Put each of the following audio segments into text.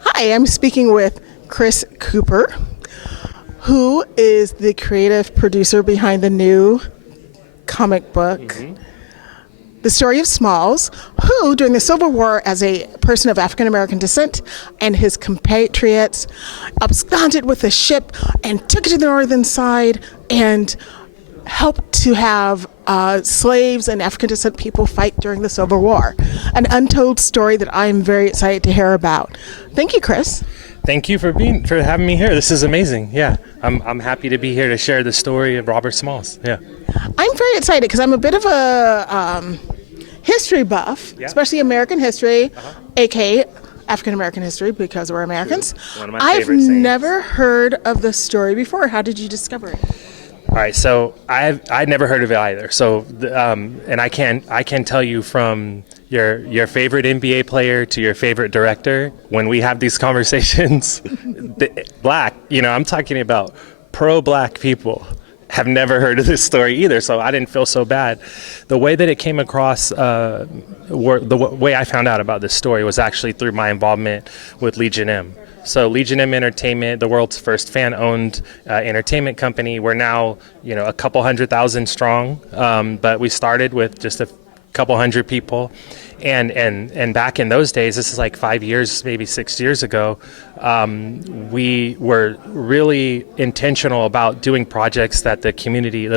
Hi, I'm speaking with Chris Cooper, who is the creative producer behind the new comic book, The Story of Smalls, who, during the Civil War, as a person of African American descent and his compatriots, absconded with a ship and took it to the northern side and helped to have slaves and African descent people fight during the Civil War. An untold story that I am very excited to hear about. Thank you, Chris. Thank you for having me here. This is amazing. Yeah, I'm happy to be here to share the story of Robert Smalls. Yeah, I'm very excited because I'm a bit of a history buff, Yeah. especially American history, aka African American history, because we're Americans. One of my I've favorite sayings. never heard of this story before. How did you discover it? All right, so I'd never heard of it either. So and I can tell you from your favorite NBA player to your favorite director, when we have these conversations, black, I'm talking about pro-black people have never heard of this story either. So I didn't feel so bad. The way that it came across, the way I found out about this story was actually through my involvement with Legion M. So Legion M Entertainment, the world's first fan-owned entertainment company. We're now, a couple 100,000 strong, but we started with just a couple hundred people. And back in those days, this is like 5 years, maybe 6 years ago, we were really intentional about doing projects that the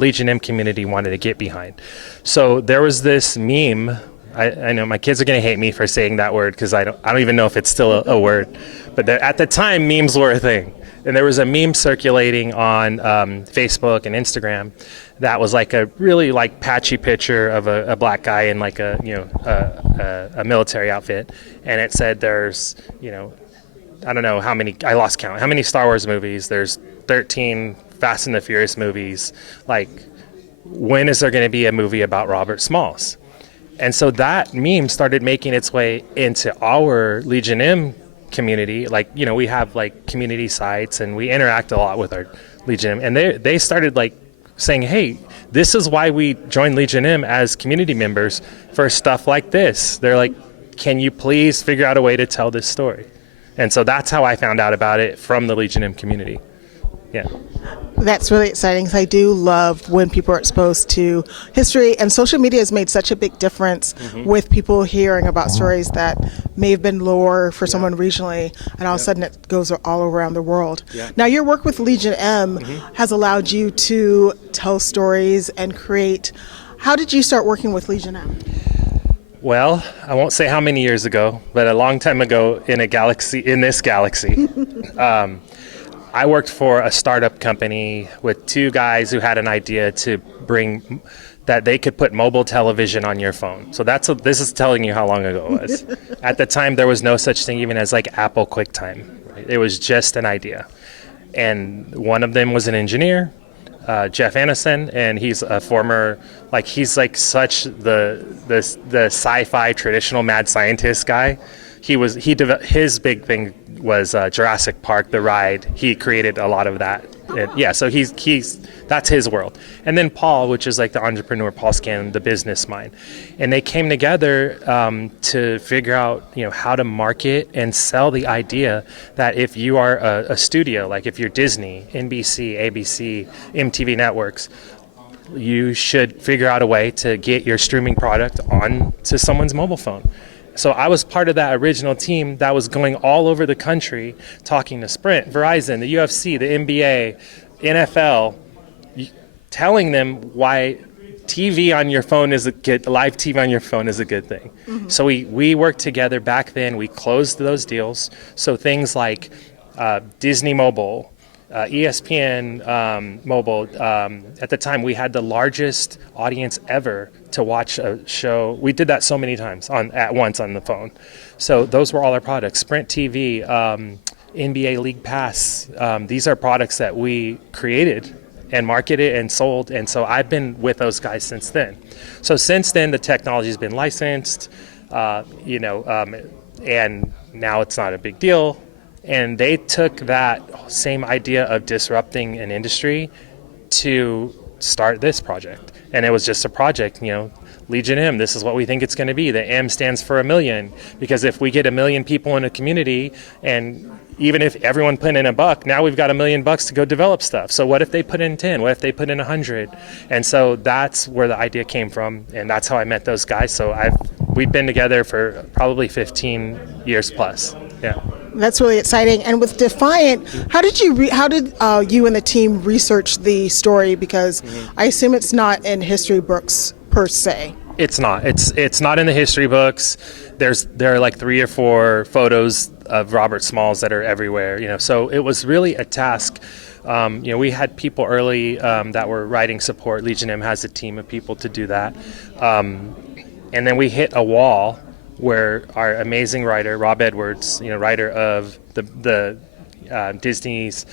Legion M community wanted to get behind. So there was this meme. I know my kids are going to hate me for saying that word because I don't even know if it's still a word. But at the time, memes were a thing. And there was a meme circulating on Facebook and Instagram that was like a really patchy picture of a black guy in like a military outfit. And it said there's, I don't know how many, I lost count, how many Star Wars movies, there's 13 Fast and the Furious movies. Like, when is there going to be a movie about Robert Smalls? And so that meme started making its way into our Legion M community. We have community sites and we interact a lot with our Legion M. And they started saying, hey, this is why we joined Legion M as community members for stuff like this. They're like, can you please figure out a way to tell this story? And so that's how I found out about it, from the Legion M community. Yeah. That's really exciting because I do love when people are exposed to history, and social media has made such a big difference with people hearing about stories that may have been lore for someone regionally, and all of a sudden it goes all around the world. Yeah. Now, your work with Legion M has allowed you to tell stories and create. How did you start working with Legion M? Well, I won't say how many years ago, but a long time ago in this galaxy. I worked for a startup company with two guys who had an idea to bring that they could put mobile television on your phone. So this is telling you how long ago it was. At the time, there was no such thing even as Apple QuickTime. Right? It was just an idea. And one of them was an engineer, Jeff Anderson, and he's a former, he's such the sci-fi traditional mad scientist guy. His big thing was Jurassic Park, the ride. He created a lot of that. So that's his world. And then Paul, which is the entrepreneur, Paul Scanlon, the business mind. And they came together to figure out, how to market and sell the idea that if you are a studio, if you're Disney, NBC, ABC, MTV networks, you should figure out a way to get your streaming product onto someone's mobile phone. So I was part of that original team that was going all over the country talking to Sprint, Verizon, the UFC, the NBA, NFL, telling them why TV on your phone is live TV on your phone is a good thing. So we worked together back then. We closed those deals. So things like Disney Mobile, ESPN Mobile. At the time, we had the largest audience ever to watch a show. We did that so many times at once on the phone. So those were all our products. Sprint TV, NBA League Pass. These are products that we created and marketed and sold. And so I've been with those guys since then. So since then, the technology has been licensed, and now it's not a big deal. And they took that same idea of disrupting an industry to start this project. And it was just a project, Legion M, this is what we think it's going to be. The M stands for 1,000,000, because if we get 1,000,000 people in a community, and even if everyone put in $1, now we've got $1,000,000 to go develop stuff. So what if they put in 10? What if they put in 100? And so that's where the idea came from, and that's how I met those guys. So we've been together for probably 15 years plus. Yeah. That's really exciting. And with Defiant, how did you and the team research the story? Because I assume it's not in history books per se. It's not. It's not in the history books. There are like 3 or 4 photos of Robert Smalls that are everywhere. So it was really a task. We had people early that were writing support. Legion M has a team of people to do that, and then we hit a wall where our amazing writer, Rob Edwards, writer of the Disney's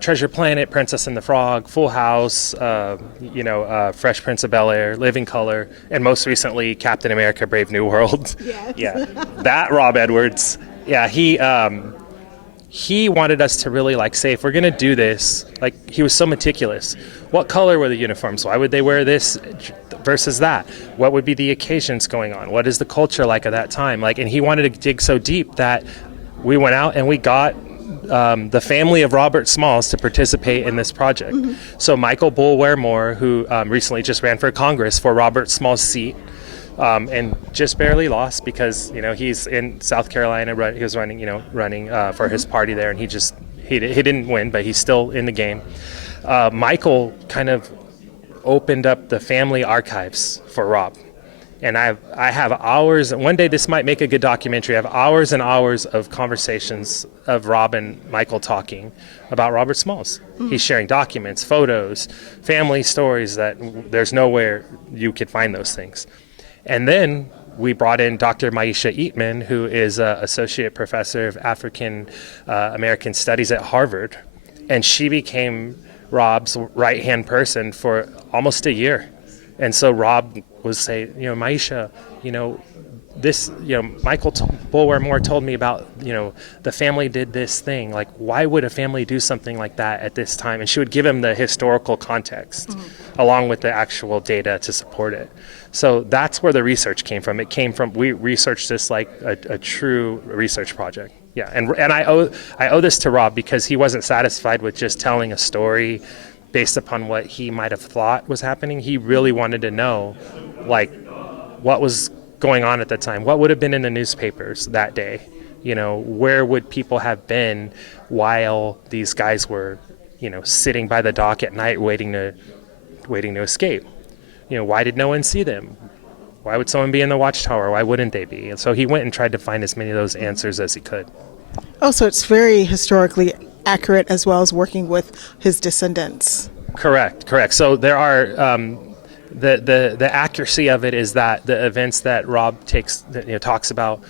Treasure Planet, Princess and the Frog, Full House, Fresh Prince of Bel-Air, Living Color, and most recently Captain America: Brave New World. Yes. Yeah, that Rob Edwards. Yeah, he wanted us to really say, if we're going to do this, he was so meticulous. What color were the uniforms? Why would they wear this versus that? What would be the occasions going on? What is the culture like at that time? And he wanted to dig so deep that we went out and we got the family of Robert Smalls to participate in this project. Mm-hmm. So Michael Bulwer Moore, who recently just ran for Congress for Robert Smalls' seat, and just barely lost because he's in South Carolina. He was running for his party there, and he didn't win, but he's still in the game. Michael kind of opened up the family archives for Rob, and I have hours. One day this might make a good documentary. I have hours and hours of conversations of Rob and Michael talking about Robert Smalls. He's sharing documents, photos, family stories that there's nowhere you could find those things. And then we brought in Dr. Maisha Eatman, who is an associate professor of African American Studies at Harvard. And she became Rob's right-hand person for almost a year. And so Rob would say, Maisha, Michael Bulwer Moore told me about, the family did this thing. Why would a family do something like that at this time? And she would give him the historical context along with the actual data to support it. So that's where the research came from. We researched this like a true research project. Yeah, and I owe this to Rob because he wasn't satisfied with just telling a story based upon what he might have thought was happening. He really wanted to know, what was going on at the time, what would have been in the newspapers that day, where would people have been while these guys were, sitting by the dock at night waiting to escape. Why did no one see them? Why would someone be in the watchtower? Why wouldn't they be? And so he went and tried to find as many of those answers as he could. Oh, so it's very historically accurate as well as working with his descendants. Correct. So there are the accuracy of it is that the events that Rob talks about,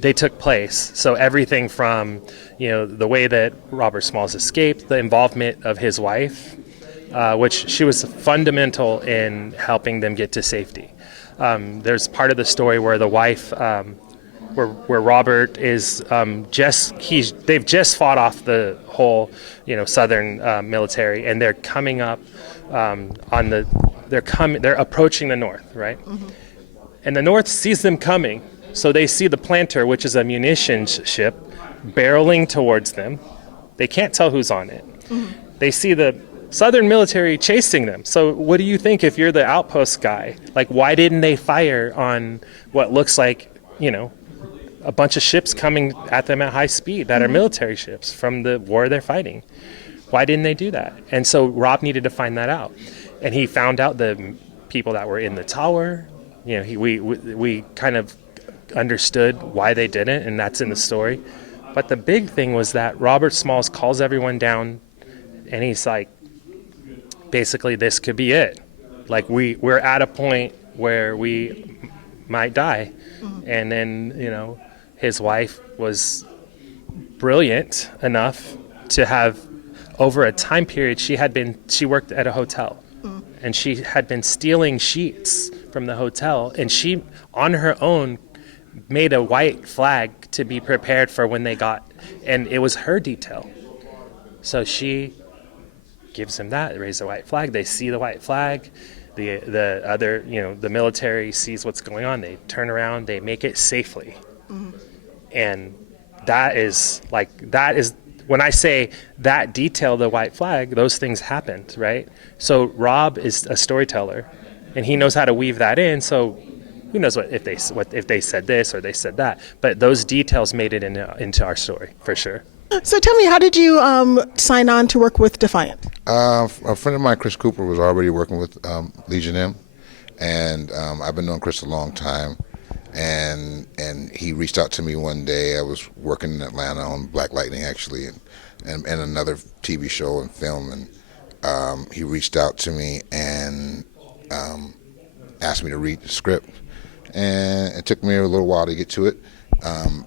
they took place. So everything from the way that Robert Smalls escaped, the involvement of his wife, which she was fundamental in helping them get to safety. There's part of the story where the wife, where Robert is they've just fought off the whole southern military, and they're coming up they're approaching the North, right? Mm-hmm. And the North sees them coming, so they see the Planter, which is a munitions ship, barreling towards them. They can't tell who's on it. Mm-hmm. They see the Southern military chasing them. So what do you think if you're the outpost guy? Why didn't they fire on what looks like, a bunch of ships coming at them at high speed that are military ships from the war they're fighting? Why didn't they do that? And so Rob needed to find that out. And he found out the people that were in the tower. We kind of understood why they didn't, and that's in the story. But the big thing was that Robert Smalls calls everyone down, and he's like, basically, this could be it. We're at a point where we might die. Mm-hmm. And then, his wife was brilliant enough to have, over a time period, she worked at a hotel. Mm-hmm. And she had been stealing sheets from the hotel. And she, on her own, made a white flag to be prepared for when they got, and it was her detail. So she gives him that, raise the white flag. They see the white flag. The other, the military sees what's going on. They turn around, they make it safely. And that is when I say that detail, the white flag, those things happened, right? So Rob is a storyteller, and he knows how to weave that in. So who knows if they said this or they said that, but those details made it into our story for sure. So tell me, how did you sign on to work with Defiant? A friend of mine, Chris Cooper, was already working with Legion M, and I've been knowing Chris a long time. And he reached out to me one day. I was working in Atlanta on Black Lightning, actually, and another TV show and film. And he reached out to me and asked me to read the script. And it took me a little while to get to it.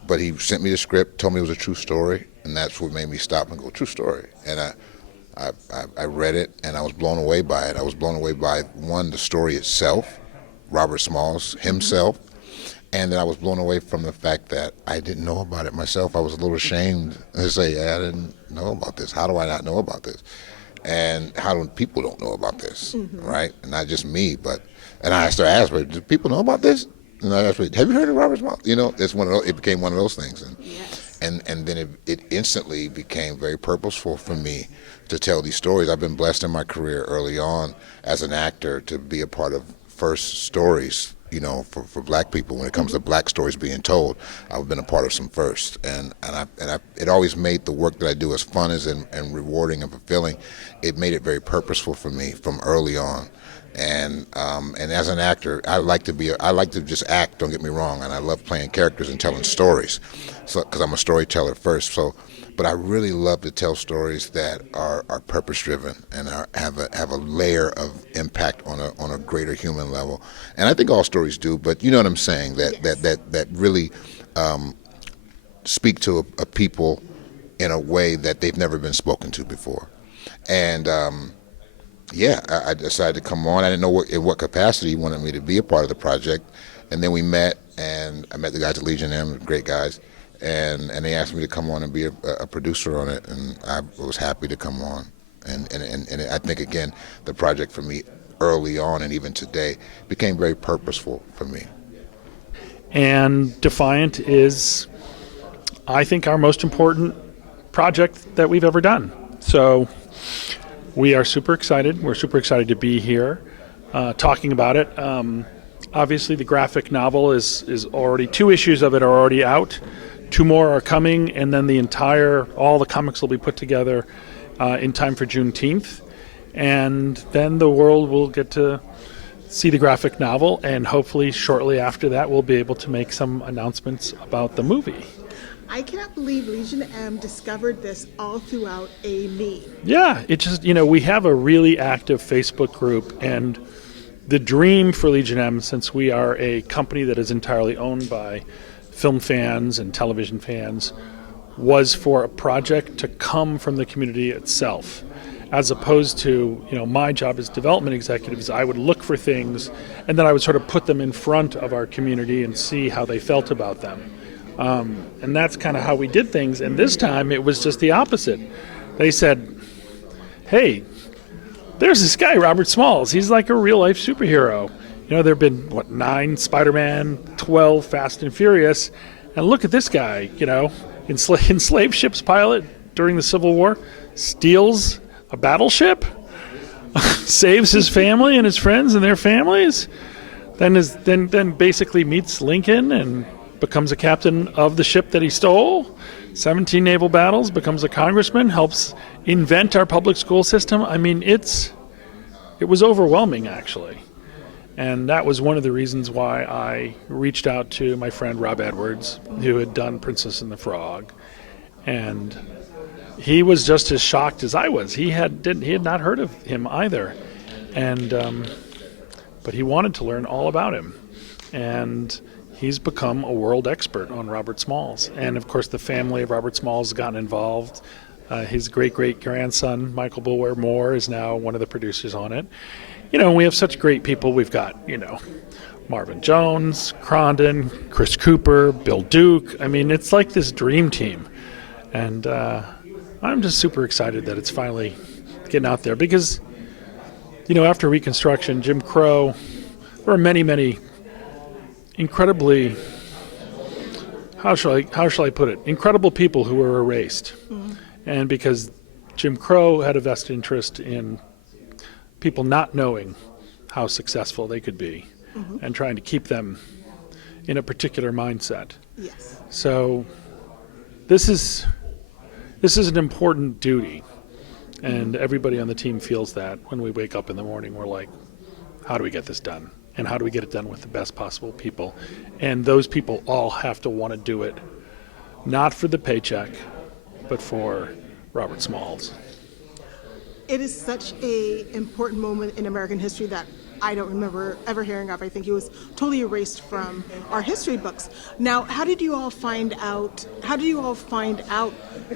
But he sent me the script, told me it was a true story, and that's what made me stop and go, true story. And I read it, and I was blown away by it. I was blown away by, one, the story itself, Robert Smalls himself. And then I was blown away from the fact that I didn't know about it myself. I was a little ashamed to say, I didn't know about this. How do I not know about this? And how do people don't know about this, right? And not just me, and I started asking, do people know about this? And I asked, have you heard of Robert Smalls? It's one of those, it became one of those things. And then it instantly became very purposeful for me to tell these stories. I've been blessed in my career early on as an actor to be a part of first stories, for black people. When it comes to black stories being told, I've been a part of some first, and it always made the work that I do as fun as and rewarding and fulfilling. It made it very purposeful for me from early on, and as an actor, I like to just act. Don't get me wrong, and I love playing characters and telling stories, because I'm a storyteller first. But I really love to tell stories that are purpose-driven and have a layer of impact on a greater human level. And I think all stories do, but you know what I'm saying, that really speak to a people in a way that they've never been spoken to before. And I decided to come on. I didn't know in what capacity he wanted me to be a part of the project. And then we met, and I met the guys at Legion M, great guys. And they asked me to come on and be a producer on it, and I was happy to come on. And I think, again, the project for me early on and even today became very purposeful for me. And Defiant is, I think, our most important project that we've ever done. So we are super excited. We're super excited to be here talking about it. Obviously, the graphic novel is already, 2 issues of it are already out. 2 more are coming, and then all the comics will be put together in time for Juneteenth. And then the world will get to see the graphic novel, and hopefully shortly after that we'll be able to make some announcements about the movie. I cannot believe Legion M discovered this all throughout a meme. Yeah, it just, we have a really active Facebook group, and the dream for Legion M, since we are a company that is entirely owned by film fans and television fans, was for a project to come from the community itself, as opposed to, my job as development executive is I would look for things and then I would sort of put them in front of our community and see how they felt about them. And that's kind of how we did things. And this time it was just the opposite. They said, hey, there's this guy, Robert Smalls. He's like a real life superhero. There have been, 9 Spider-Man, 12 Fast and Furious, and look at this guy, enslaved ship's pilot during the Civil War, steals a battleship, saves his family and his friends and their families, then basically meets Lincoln and becomes a captain of the ship that he stole, 17 naval battles, becomes a congressman, helps invent our public school system. I mean, it was overwhelming, actually. And that was one of the reasons why I reached out to my friend Rob Edwards, who had done Princess and the Frog. And he was just as shocked as I was. He had not heard of him either. And but he wanted to learn all about him. And he's become a world expert on Robert Smalls. And of course the family of Robert Smalls has gotten involved. His great-great-grandson, Michael Bulwer Moore, is now one of the producers on it. We have such great people. We've got, Marvin Jones, Crondon, Chris Cooper, Bill Duke. I mean, it's like this dream team. And I'm just super excited that it's finally getting out there because, after Reconstruction, Jim Crow, there were many, many incredibly, how shall I put it, incredible people who were erased. And because Jim Crow had a vested interest in people not knowing how successful they could be and trying to keep them in a particular mindset. Yes. So this is an important duty, and everybody on the team feels that when we wake up in the morning. We're like, how do we get this done? And how do we get it done with the best possible people? And those people all have to want to do it, not for the paycheck, but for Robert Smalls. It is such a important moment in American history that I don't remember ever hearing of. I think he was totally erased from our history books. Now, how did you all find out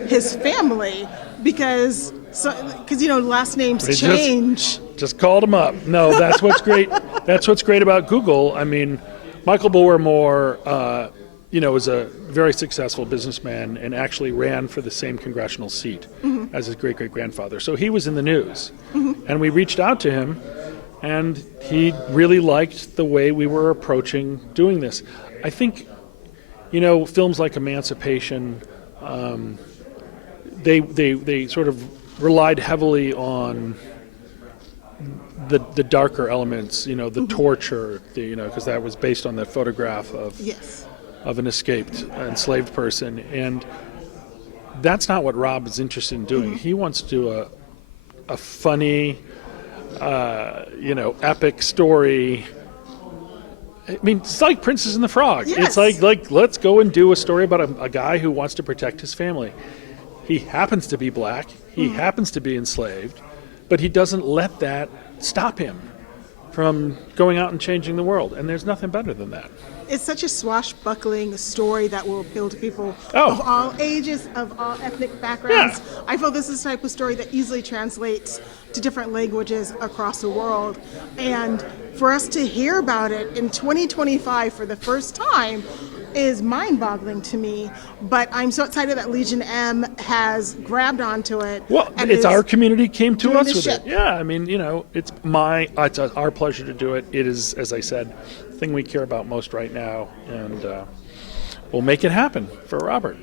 his family? Because last names change. Just called him up. No, that's what's great. That's what's great about Google. I mean, Michael Bulwer Moore, was a very successful businessman and actually ran for the same congressional seat as his great-great-grandfather. So he was in the news. And we reached out to him, and he really liked the way we were approaching doing this. I think, films like Emancipation, they sort of relied heavily on the darker elements, the torture, because that was based on the photograph of an escaped enslaved person, and that's not what Rob is interested in doing. He wants to do a funny, epic story. I mean, it's like Princess and the Frog. Yes. It's like let's go and do a story about a guy who wants to protect his family. He happens to be black. He happens to be enslaved, but he doesn't let that stop him from going out and changing the world. And there's nothing better than that. It's such a swashbuckling story that will appeal to people of all ages, of all ethnic backgrounds. Yeah. I feel this is the type of story that easily translates to different languages across the world. And for us to hear about it in 2025 for the first time is mind-boggling to me. But I'm so excited that Legion M has grabbed onto it. Well, it's our community came to doing us the with ship. it. Yeah, I mean, it's our pleasure to do it. It is, as I said, the thing we care about most right now, and we'll make it happen for Robert.